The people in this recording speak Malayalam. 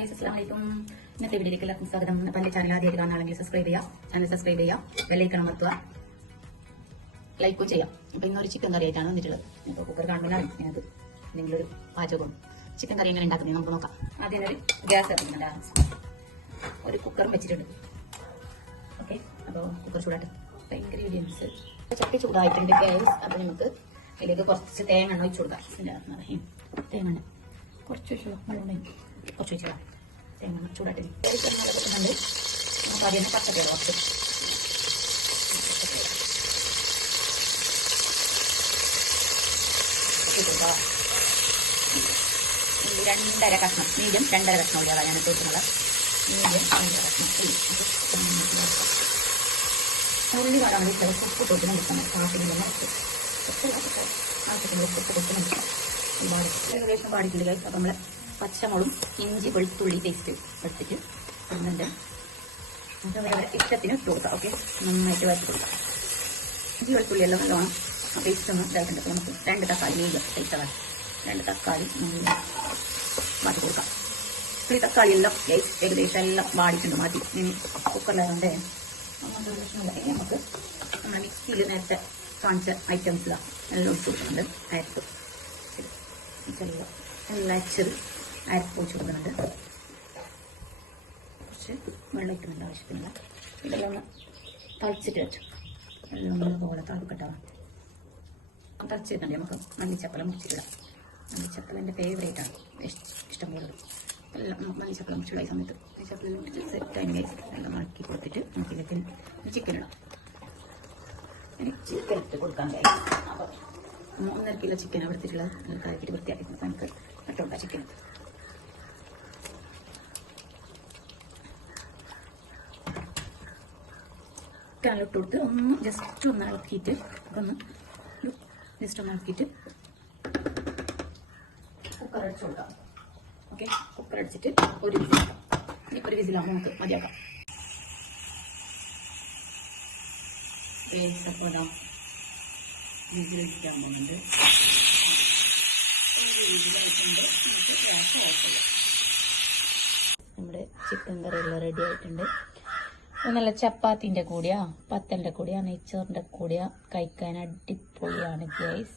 ഗൈസ്, അസ്സലാമു അലൈക്കും. ഇന്നത്തെ വീഡിയോയിലേക്ക് എല്ലാവർക്കും സ്വാഗതം. പല ചാനൽ ആദ്യമായിട്ട് കാണുകയാണെങ്കിൽ സബ്സ്ക്രൈബ് ചെയ്യുക, ചാനൽ സബ്സ്ക്രൈബ് ചെയ്യുക, ബെല്ലൈക്കൺ അമർത്തുക, ലൈക്കും ചെയ്യാം. അപ്പൊ ഇന്നൊരു ചിക്കൻ കറി ആയിട്ടാണ് വന്നിട്ടുള്ളത്. ഇപ്പോൾ കുക്കർ കാണുമ്പോൾ അതിനകത്ത് എന്തെങ്കിലും ഒരു പാചകം ചിക്കൻ കറി എങ്ങനെ ഉണ്ടാക്കുന്നത് നമുക്ക് നോക്കാം. ആദ്യം ഒരു ഗ്യാസ് ഇറങ്ങുന്നുണ്ട്, ഒരു കുക്കറും വെച്ചിട്ടുണ്ട്. ഓക്കെ, അപ്പോൾ കുക്കർ ചൂടായിട്ട് ഇൻഗ്രീഡിയൻസ് ചട്ടി ചൂടായിട്ടുണ്ട് ഗൈസ്. അപ്പൊ നമുക്ക് ഇതിലേക്ക് കുറച്ച് തേങ്ങ ഒഴിച്ചു കൊടുക്കാം. തേങ്ങ കുറച്ച് വെച്ചോ, വെള്ളം കുറച്ച് വെച്ചോ. തേങ്ങ ചൂടായിട്ട് കിട്ടുന്നുണ്ട്. നമുക്ക് ആദ്യം തന്നെ പച്ചക്കറി കുറച്ച് 2.5 കഷ്ണം മീഡിയം 2.5 കഷ്ണം ഉള്ളിയാണ് ഞാൻ ഇട്ടുള്ളത്. മീഡിയം 2.5 കഷ്ണം ഉള്ളി വരാൻ വേണ്ടി ഉപ്പ് കൊടുക്കണം. ആവശ്യമില്ല ഉപ്പ് കൊടുക്കണം. ഏകദേശം പാടിക്കില്ല ഗൈസ്. അപ്പം നമ്മൾ പച്ചമുളകും ഇഞ്ചി വെളുത്തുള്ളി പേസ്റ്റ് എടുത്തിട്ട് ഇടുന്നുണ്ട്. നമുക്ക് വേറെ ഇഷ്ടത്തിന് ഇട്ട് കൊടുക്കാം. ഓക്കെ, നന്നായിട്ട് വരച്ച് കൊടുക്കാം. ഇഞ്ചി വെളുത്തുള്ളി എല്ലാം നല്ലോണം പേസ്റ്റ് ഒന്ന് ഇതായിട്ടുണ്ട്. അപ്പോൾ നമുക്ക് 2 തക്കാളി മീഡിയം സൈസാണ് 2 തക്കാളി മാറ്റി കൊടുക്കാം. ഈ തക്കാളി എല്ലാം ഏകദേശം എല്ലാം വാടിയിട്ടുണ്ട്. മാറ്റി ഇനി കുക്കറിലായതുകൊണ്ട് അങ്ങനത്തെ പ്രശ്നമില്ല. ഇനി നമുക്ക് നമ്മുടെ മിക്സിയിൽ നേരത്തെ കാണിച്ച ഐറ്റംസ് എല്ലാം ഒഴിച്ച് കൊടുക്കുന്നുണ്ട്. അരപ്പ് എല്ലാം അരച്ചത് അരപ്പ് ഒഴിച്ച് കൊടുക്കുന്നുണ്ട്. കുറച്ച് വെള്ളം ഇട്ടുന്നുണ്ട് ആവശ്യത്തിനുള്ള. ഇതെല്ലാം ഒന്ന് തളിച്ചിട്ട് വെച്ചു. എല്ലാം നല്ലപോലെ തളിക്കട്ടാവാം. തളിച്ചിട്ടുണ്ട്. നമുക്ക് മല്ലിച്ചപ്പലം മുറിച്ചിടാം. മല്ലിച്ചപ്പലം എൻ്റെ ഫേവറേറ്റാണ്, ഇഷ്ടംപോലെ. എല്ലാം മല്ലിച്ചപ്പലം മുറിച്ചിടായ സമയത്ത് മല്ലിച്ചപ്പലം മുറിച്ച് സെറ്റായി എല്ലാം ആക്കി കൊടുത്തിട്ട് നമുക്ക് ഇതിലേക്ക് ചിക്കൻ ഇടാം. ഇനി ചിക്കൻ ഇട്ട് കൊടുക്കാൻ കഴിയും. അപ്പോൾ 1.5 കിലോ ചിക്കൻ എടുത്തിട്ടുള്ളത് കലക്കിയിട്ട് വൃത്തിയാക്കി നമുക്ക് ഇട്ടുകൊണ്ടാ ചിക്കൻ. ചിക്കനിലിട്ട് കൊടുത്ത് ഒന്ന് ജസ്റ്റ് ഒന്ന് ഇളക്കിയിട്ട് കുക്കർ അടിച്ചു കൊടുക്കാം. ഓക്കെ, കുക്കർ അടിച്ചിട്ട് ഒരു വിസിലാക്കാം. ഇനി ഒരു വിസിലാകുമ്പോൾ നമുക്ക് മതിയാക്കാം. അപ്പോൾ വിസിലടിക്കാൻ പോകുന്നുണ്ട്. നമ്മുടെ ചിക്കൻ കറി എല്ലാം റെഡി ആയിട്ടുണ്ട്. നല്ല ചപ്പാത്തിൻ്റെ കൂടെയാ പത്തലിൻ്റെ കൂടെയാ നെയ്ച്ചോറിൻ്റെ കൂടെയാ കഴിക്കാൻ അടിപൊളിയാണ് ഗൈസ്.